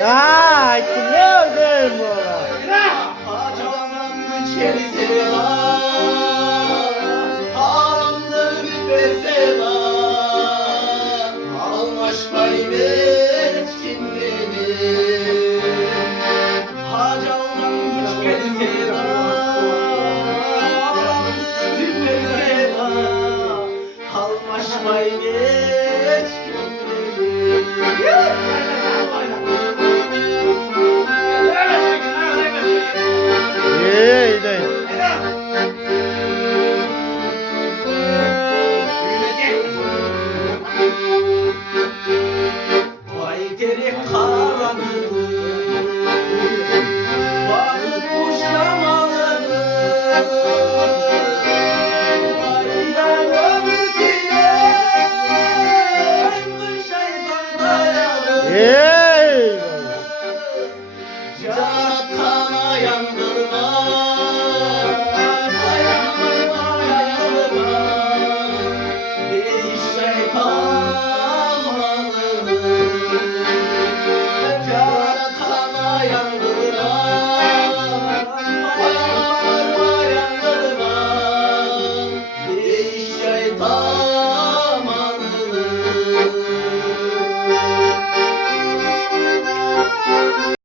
Ya ettim ne öldürüm bu ola. Hacanın içerisi var, haramdır bitmesela. Almış kaybet kimliğini. Hacanın içerisi var, haramdır bitmesela. Almış kaybet kimliğini. İyi değil. Vay deri karanlık, bakıp kuşamalı. Vaydan ömür diye, kış aysan dayalı.